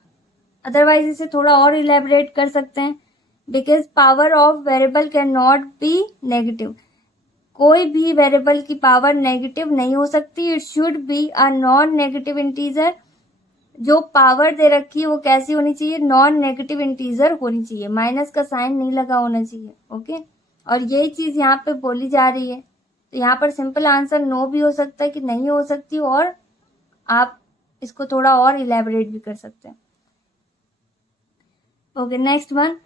अदरवाइज इसे थोड़ा और इलेबोरेट कर सकते हैं, because power of variable can not be negative. कोई भी वेरिएबल की पावर नेगेटिव नहीं हो सकती, it should be a non negative integer. जो पावर दे रखी है वो कैसी होनी चाहिए, नॉन नेगेटिव इंटीजर होनी चाहिए, माइनस का साइन नहीं लगा होना चाहिए। ओके, और यही चीज यहाँ पे बोली जा रही है। तो यहाँ पर सिंपल आंसर नो भी हो सकता है कि नहीं हो सकती, और आप इसको थोड़ा और इलेबोरेट भी कर सकते हैं। ओके, नेक्स्ट वन,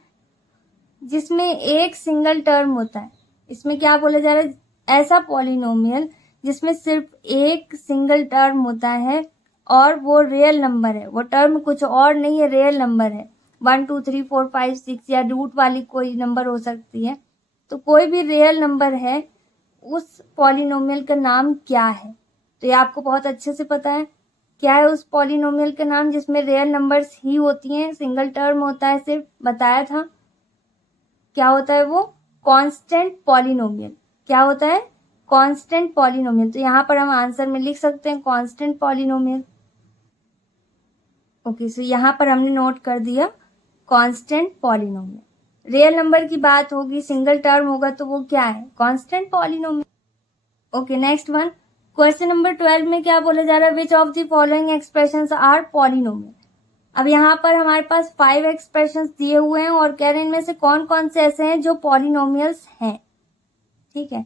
जिसमें एक सिंगल टर्म होता है, इसमें क्या बोला जा रहा है, ऐसा पॉलिनोमियल जिसमें सिर्फ एक सिंगल टर्म होता है और वो रियल नंबर है, वो टर्म कुछ और नहीं है, रियल नंबर है, 1 2 3 4 5 6 या रूट वाली कोई नंबर हो सकती है। तो कोई भी रियल नंबर है, उस पॉलिनोमियल का नाम क्या है। तो ये आपको बहुत अच्छे से पता है क्या है उस पॉलिनोमियल का नाम जिसमें रियल नंबर्स ही होती हैं, सिंगल टर्म होता है, सिर्फ बताया था क्या होता है वो, कांस्टेंट पॉलिनोमियल। क्या होता है, कांस्टेंट पॉलिनोमियल। तो यहाँ पर हम आंसर में लिख सकते हैं कांस्टेंट पॉलिनोमियल। ओके, सो यहाँ पर हमने नोट कर दिया कांस्टेंट पॉलिनोमियल। रियल नंबर की बात होगी, सिंगल टर्म होगा, तो वो क्या है, constant polynomial. Okay, next one, question number 12 में क्या बोला जा रहा है, which of the following expressions are polynomial. अब यहाँ पर हमारे पास 5 एक्सप्रेशंस दिए हुए हैं और कह रहे हैं इनमें से कौन कौन से ऐसे हैं जो पॉलिनोमियल्स हैं। ठीक है,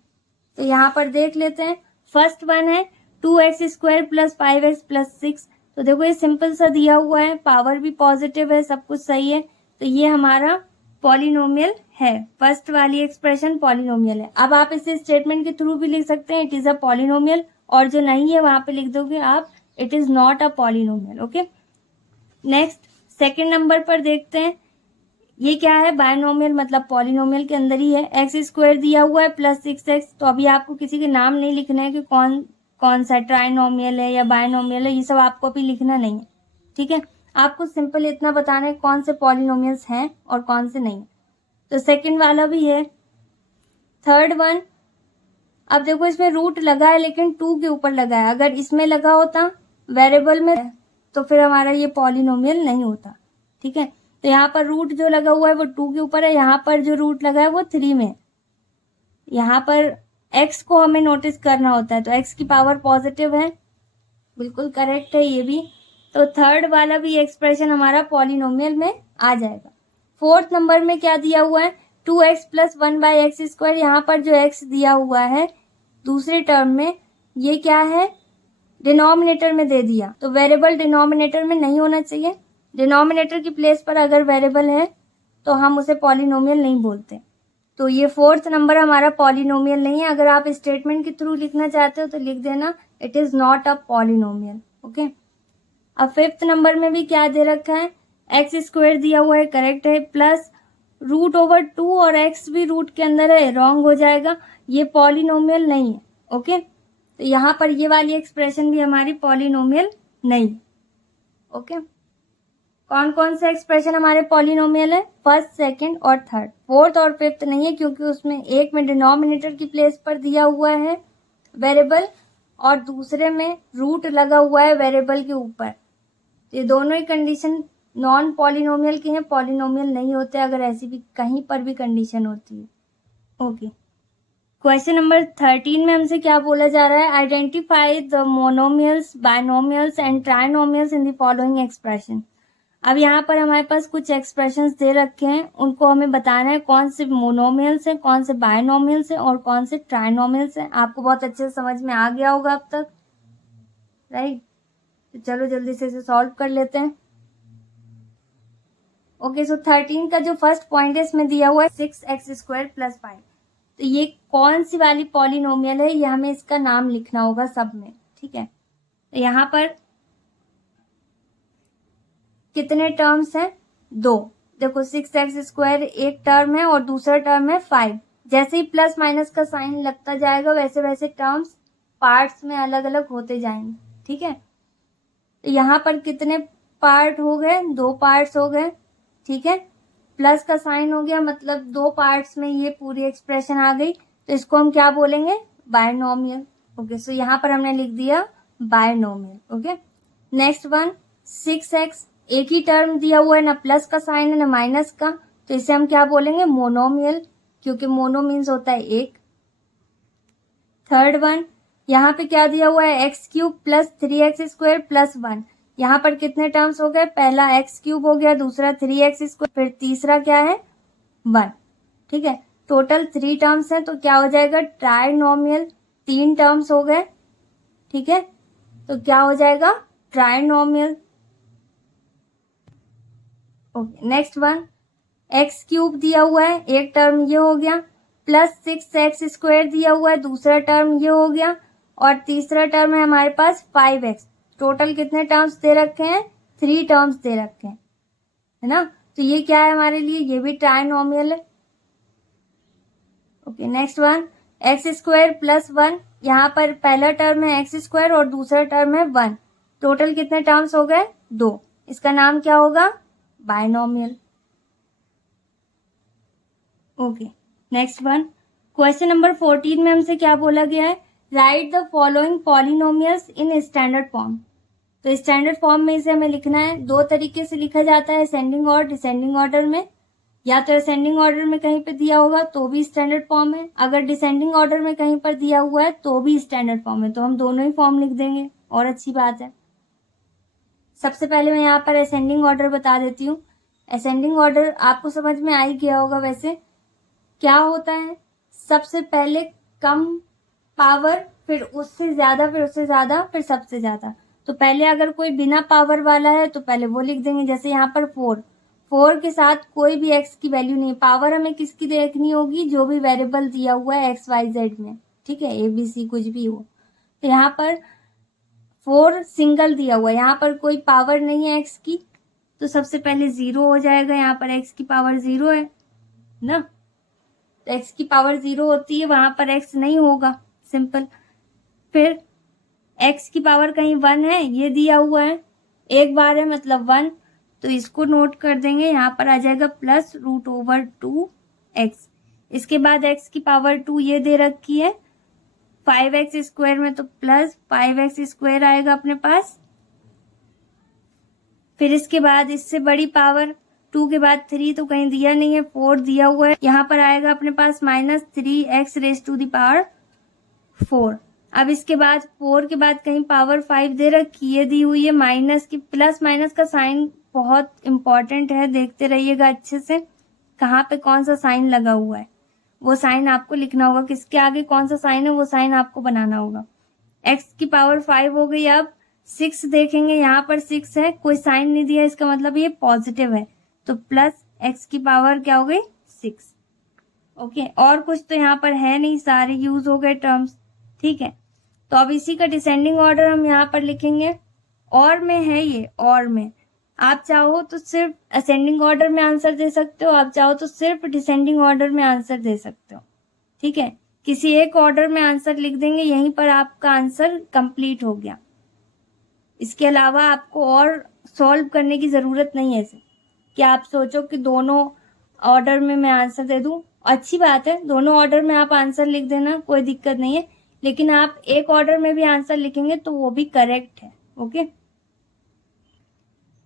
तो यहाँ पर देख लेते हैं। फर्स्ट वन है 2x² + 5x + 6। तो देखो ये सिंपल सा दिया हुआ है, पावर भी पॉजिटिव है, सब कुछ सही है, तो ये हमारा पॉलिनोमियल है। फर्स्ट वाली एक्सप्रेशन पॉलिनोमियल है। अब आप इसे स्टेटमेंट के थ्रू भी लिख सकते हैं, इट इज अ पॉलिनोमियल, और जो नहीं है वहां पे लिख दोगे आप it is not a polynomial. Okay, next second number पर देखते हैं, ये क्या है, बायनोमियल, मतलब पॉलिनोमियल के अंदर ही है। x² दिया हुआ है + 6x। तो अभी आपको किसी के नाम नहीं लिखना है कि कौन कौन सा ट्राइनोमियल है या बायनोमियल है, ये सब आपको अभी लिखना नहीं है, ठीक है। आपको सिंपल इतना बताना है कौन से पॉलिनोमियल्स हैं और कौन से नहीं। तो सेकंड वाला भी है। थर्ड वन, अब देखो इसमें रूट लगा है लेकिन 2 के ऊपर लगा है, अगर इसमें लगा होता वेरिएबल में तो फिर हमारा ये पॉलिनोमियल नहीं होता, ठीक है। तो यहाँ पर रूट जो लगा हुआ है वो 2 के ऊपर है, यहाँ पर जो रूट लगा है वो 3 में। यहाँ पर x को हमें नोटिस करना होता है, तो x की पावर पॉजिटिव है, बिल्कुल करेक्ट है ये भी। तो थर्ड वाला भी एक्सप्रेशन हमारा पॉलिनोमियल में आ जाएगा। फोर्थ नंबर में क्या दिया हुआ है, 2x + 1/x²। यहाँ पर जो x दिया हुआ है दूसरे टर्म में, ये क्या है, डिनोमिनेटर में दे दिया, तो वेरिएबल डिनोमिनेटर में नहीं होना चाहिए। डिनोमिनेटर की प्लेस पर अगर वेरिएबल है तो हम उसे पॉलिनोमियल नहीं बोलते। तो ये फोर्थ नंबर हमारा पॉलिनोमियल नहीं है। अगर आप स्टेटमेंट के थ्रू लिखना चाहते हो तो लिख देना it is not a polynomial. Okay, अब फिफ्थ नंबर में भी क्या दे रखा है, x² दिया हुआ है, करेक्ट है, प्लस √/2 और x भी रूट के अंदर है, रॉन्ग हो जाएगा, ये पॉलिनोमियल नहीं है। ओके, तो यहाँ पर ये वाली एक्सप्रेशन भी हमारी पॉलिनोमियल नहीं है। ओके, कौन कौन से एक्सप्रेशन हमारे पॉलिनोमियल है, फर्स्ट, सेकंड और थर्ड। फोर्थ और फिफ्थ नहीं है क्योंकि उसमें एक में डिनोमिनेटर की प्लेस पर दिया हुआ है वेरिएबल और दूसरे में रूट लगा हुआ है वेरिएबल के ऊपर। ये दोनों ही कंडीशन नॉन पॉलिनोमियल की हैं, पॉलिनोमियल नहीं होते अगर ऐसी भी कहीं पर भी कंडीशन होती है। ओके, क्वेश्चन नंबर 13 में हमसे क्या बोला जा रहा है, identify the monomials, binomials and trinomials in the following expression. अब यहाँ पर हमारे पास कुछ एक्सप्रेशंस दे रखे हैं, उनको हमें बताना है कौन से मोनोमियल्स हैं, कौन से बायनोमियल्स हैं और कौन से ट्राइनोमियल्स हैं। आपको बहुत अच्छे से समझ में आ गया होगा अब तक, राइट। तो चलो जल्दी से इसे सॉल्व कर लेते हैं। ओके, सो 13 का जो फर्स्ट पॉइंट है इसमें दिया हुआ है 6x² + 5। तो ये कौन सी वाली पॉलिनोमियल है, ये हमें इसका नाम लिखना होगा सब में, ठीक है। तो यहाँ पर कितने टर्म्स हैं, 2। देखो 6x² एक टर्म है और दूसरा टर्म है 5। जैसे ही प्लस माइनस का साइन लगता जाएगा वैसे वैसे टर्म्स पार्ट्स में अलग अलग होते जाएंगे, ठीक है। तो यहाँ पर कितने पार्ट हो गए, 2 पार्ट्स हो गए, ठीक है। प्लस का साइन हो गया मतलब 2 पार्ट्स में ये पूरी एक्सप्रेशन आ गई, तो इसको हम क्या बोलेंगे, बायनोमियल। ओके, सो यहाँ पर हमने लिख दिया binomial. Okay, next one 6x, एक ही टर्म दिया हुआ है, ना प्लस का साइन है ना माइनस का, तो इसे हम क्या बोलेंगे, मोनोमियल, क्योंकि मोनो मीन्स होता है एक। थर्ड वन, यहाँ पे क्या दिया हुआ है, x³ + 3x² + 1। यहाँ पर कितने टर्म्स हो गए, पहला x³ हो गया, दूसरा 3x², फिर तीसरा क्या है 1, ठीक है। टोटल 3 टर्म्स हैं, तो क्या हो जाएगा, ट्राइनोमियल। 3 टर्म्स हो गए, ठीक है, तो क्या हो जाएगा, trinomial. Okay, next one x³ दिया हुआ है, एक टर्म ये हो गया, प्लस 6x² दिया हुआ है, दूसरा टर्म ये हो गया, और तीसरा टर्म है हमारे पास 5x। टोटल कितने टर्म्स दे रखे हैं, 3 टर्म्स दे रखे हैं, है ना। तो ये क्या है हमारे लिए, ये भी ट्राइनोमियल है। Okay, next one x² + 1। यहाँ पर पहला टर्म है x² और दूसरा टर्म है 1। टोटल कितने टर्म्स हो गए, 2। इसका नाम क्या होगा, binomial. Okay, next one question number 14 में हमसे क्या बोला गया है, right the following polynomials in standard form. तो स्टैंडर्ड फॉर्म में इसे हमें लिखना है, 2 तरीके से लिखा जाता है, असेंडिंग और डिसेंडिंग ऑर्डर में। या तो असेंडिंग ऑर्डर में कहीं पे दिया होगा तो भी स्टैंडर्ड फॉर्म है, अगर डिसेंडिंग ऑर्डर में कहीं पर दिया हुआ है तो भी स्टैंडर्ड फॉर्म है, तो हम दोनों ही फॉर्म लिख देंगे और अच्छी बात है। सबसे पहले मैं यहाँ पर असेंडिंग ऑर्डर बता देती हूँ। असेंडिंग ऑर्डर आपको समझ में आ ही गया होगा। वैसे क्या होता है, सबसे पहले कम पावर, फिर उससे ज्यादा, फिर उससे ज्यादा, फिर सबसे ज्यादा। तो पहले अगर कोई बिना पावर वाला है तो पहले वो लिख देंगे, जैसे यहाँ पर 4 के साथ कोई भी x की वैल्यू नहीं। पावर हमें किसकी देखनी होगी, जो भी वेरिएबल दिया हुआ है x y z में, ठीक है, ABC कुछ भी हो। तो यहाँ पर 4 सिंगल दिया हुआ है, यहाँ पर कोई पावर नहीं है x की, तो सबसे पहले 0 हो जाएगा। यहाँ पर x की पावर 0 है ना, तो x की पावर 0 होती है, वहां पर x नहीं होगा, सिंपल। फिर x की पावर कहीं 1 है, ये दिया हुआ है, एक बार है मतलब 1, तो इसको नोट कर देंगे। यहाँ पर आ जाएगा +√2x। इसके बाद x की पावर 2 ये दे रखी है 5x² में, तो +5x² आएगा अपने पास। फिर इसके बाद इससे बड़ी पावर 2 के बाद 3 तो कहीं दिया नहीं है, 4 दिया हुआ है, यहाँ पर आएगा अपने पास -3x⁴। अब इसके बाद 4 के बाद कहीं पावर 5 दे रखी है, दी हुई है माइनस की। प्लस माइनस का साइन बहुत इंपॉर्टेंट है, देखते रहिएगा अच्छे से कहाँ पे कौन सा साइन लगा हुआ है, वो साइन आपको लिखना होगा, किसके आगे कौन सा साइन है वो साइन आपको बनाना होगा। x की पावर 5 हो गई। अब 6 देखेंगे, यहाँ पर 6 है, कोई साइन नहीं दिया, इसका मतलब ये पॉजिटिव है, तो प्लस x की पावर क्या हो गई 6। ओके, और कुछ तो यहाँ पर है नहीं, सारे यूज हो गए टर्म्स, ठीक है। तो अब इसी का डिसेंडिंग ऑर्डर हम यहाँ पर लिखेंगे। और में है ये, और में आप चाहो तो सिर्फ असेंडिंग ऑर्डर में आंसर दे सकते हो, आप चाहो तो सिर्फ डिसेंडिंग ऑर्डर में आंसर दे सकते हो, ठीक है। किसी एक ऑर्डर में आंसर लिख देंगे, यहीं पर आपका आंसर कंप्लीट हो गया। इसके अलावा आपको और सॉल्व करने की जरूरत नहीं है कि आप सोचो कि दोनों ऑर्डर में मैं आंसर दे दूं। अच्छी बात है, दोनों ऑर्डर में आप आंसर लिख देना, कोई दिक्कत नहीं है, लेकिन आप एक ऑर्डर में भी आंसर लिखेंगे तो वो भी करेक्ट है। ओके,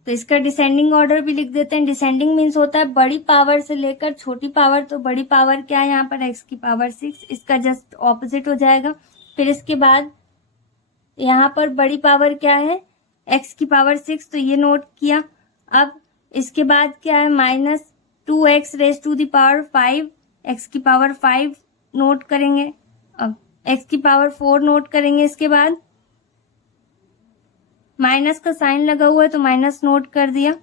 तो इसका डिसेंडिंग ऑर्डर भी लिख देते हैं। डिसेंडिंग मीन्स होता है बड़ी पावर से लेकर छोटी पावर, तो बड़ी पावर क्या है यहाँ पर x की पावर 6, इसका जस्ट ऑपोजिट हो जाएगा। फिर इसके बाद यहाँ पर बड़ी पावर क्या है, x की पावर 6, तो ये नोट किया। अब इसके बाद क्या है, -2x⁵5, x की पावर 5 नोट करेंगे। अब x की पावर 4 नोट करेंगे। इसके बाद माइनस का साइन लगा हुआ है तो माइनस नोट कर दिया।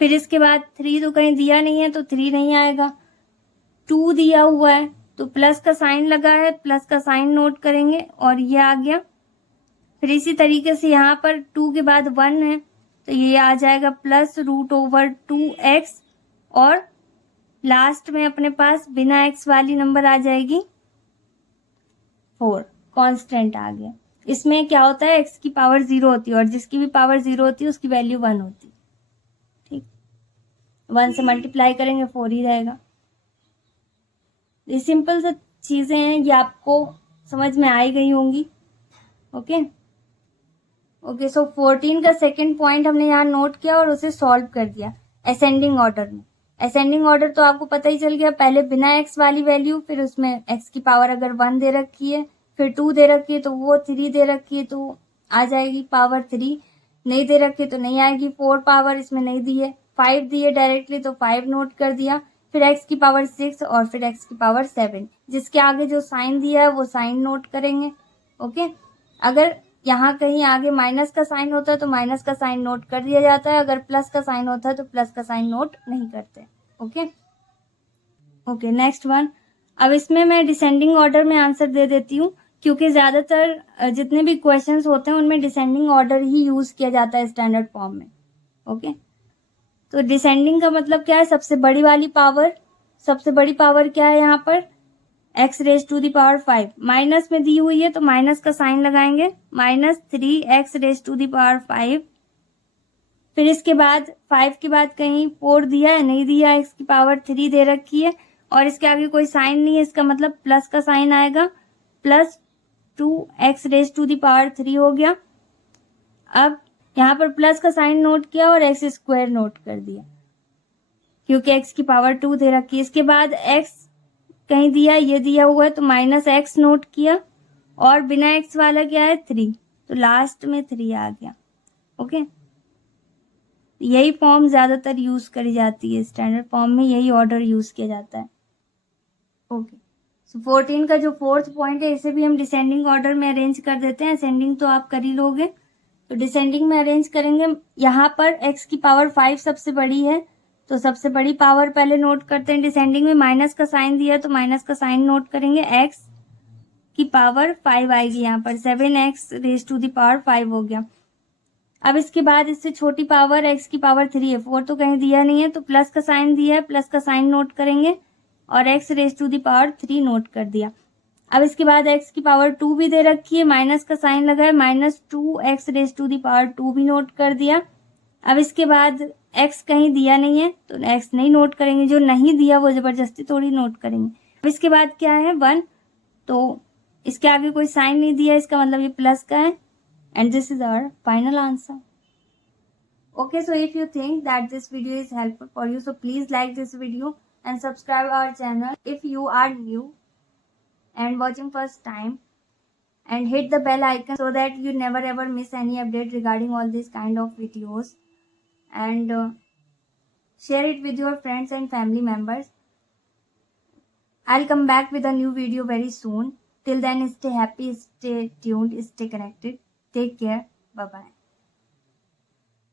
फिर इसके बाद 3 तो कहीं दिया नहीं है तो 3 नहीं आएगा। 2 दिया हुआ है तो प्लस का साइन लगा है, प्लस का साइन नोट करेंगे और ये आ गया। फिर इसी तरीके से यहाँ पर 2 के बाद 1 है तो ये आ जाएगा +√2x, और लास्ट में अपने पास बिना x वाली नंबर आ जाएगी 4, कांस्टेंट आ गया। इसमें क्या होता है, x की पावर 0 होती है और जिसकी भी पावर 0 होती है उसकी वैल्यू 1 होती है, ठीक। 1 से मल्टीप्लाई करेंगे 4 ही रहेगा। ये सिंपल सी चीजें हैं, ये आपको समझ में आई गई होंगी। ओके ओके, सो 14 का सेकंड पॉइंट हमने यहाँ नोट किया और उसे सॉल्व कर दिया असेंडिंग ऑर्डर में। असेंडिंग ऑर्डर तो आपको पता ही चल गया, पहले बिना x वाली वैल्यू, फिर उसमें x की पावर अगर 1 दे रखी है, फिर 2 दे रखी है तो वो 3 दे रखी है तो आ जाएगी पावर 3, नहीं दे रखी है तो नहीं आएगी। 4 पावर इसमें नहीं दी है, 5 दी है डायरेक्टली तो 5 नोट कर दिया। फिर x की पावर 6 और फिर x की पावर 7, जिसके आगे जो साइन दिया है वो साइन नोट करेंगे। ओके, अगर यहाँ कहीं आगे माइनस का साइन होता है तो माइनस का साइन नोट कर दिया जाता है, अगर प्लस का साइन होता है तो प्लस का साइन नोट नहीं करते। Okay okay, next one. अब इसमें मैं डिसेंडिंग ऑर्डर में आंसर दे देती हूँ, क्योंकि ज्यादातर जितने भी क्वेश्चंस होते हैं उनमें डिसेंडिंग ऑर्डर ही यूज किया जाता है स्टैंडर्ड फॉर्म में। ओके, तो डिसेंडिंग का मतलब क्या है, सबसे बड़ी वाली पावर। सबसे बड़ी पावर क्या है यहाँ पर, x⁵5 माइनस में दी हुई है तो माइनस का साइन लगाएंगे, -3x⁵5। फिर इसके बाद 5 के बाद कहीं 4 दिया है, नहीं दिया, x की पावर 3 दे रखी है और इसके आगे कोई साइन नहीं है, इसका मतलब प्लस का साइन आएगा, +2x⁵3 हो गया। अब यहाँ पर प्लस का साइन नोट किया और x² नोट कर दिया, क्योंकि x की पावर 2 दे रखी है। इसके बाद x कहीं दिया, ये दिया हुआ है तो -x नोट किया, और बिना x वाला क्या है 3, तो लास्ट में 3 आ गया। ओके, यही फॉर्म ज्यादातर यूज करी जाती है, स्टैंडर्ड फॉर्म में यही ऑर्डर यूज किया जाता है। ओके, सो 14 का जो फोर्थ पॉइंट है इसे भी हम डिसेंडिंग ऑर्डर में अरेंज कर देते हैं। असेंडिंग तो आप कर ही लोगे, तो डिसेंडिंग में अरेंज करेंगे। यहाँ पर x की पावर 5 सबसे बड़ी है, तो सबसे बड़ी पावर पहले नोट करते हैं। डिसेंडिंग में माइनस का साइन दिया तो माइनस का साइन नोट करेंगे। x की पावर 5 आएगी, यहाँ पर 7x raise to the power 5 हो गया। अब इसके बाद इससे छोटी पावर x की पावर 3 है, 4 तो कहीं दिया नहीं है, तो प्लस का साइन दिया है, प्लस का साइन नोट करेंगे और x raise to the power 3 note कर दिया। अब इसके बाद x की पावर 2 भी दे रखी है, माइनस का साइन लगा है, -2x raise to the power 2 भी नोट कर दिया। अब इसके बाद x कहीं दिया नहीं है तो x नहीं नोट करेंगे, जो नहीं दिया वो जबरदस्ती थोड़ी नोट करेंगे। अब इसके बाद क्या है 1, तो इसके आगे कोई साइन नहीं दिया, इसका मतलब ये प्लस का है। And this is our final answer. Okay, so if you think that this video is helpful for you, so please like this video and subscribe our channel if you are new and watching first time, and hit the bell icon so that you never ever miss any update regarding all these kind of videos, and share it with your friends and family members. I'll come back with a new video very soon. Till then, stay happy, stay tuned, stay connected. Take care. Bye-bye.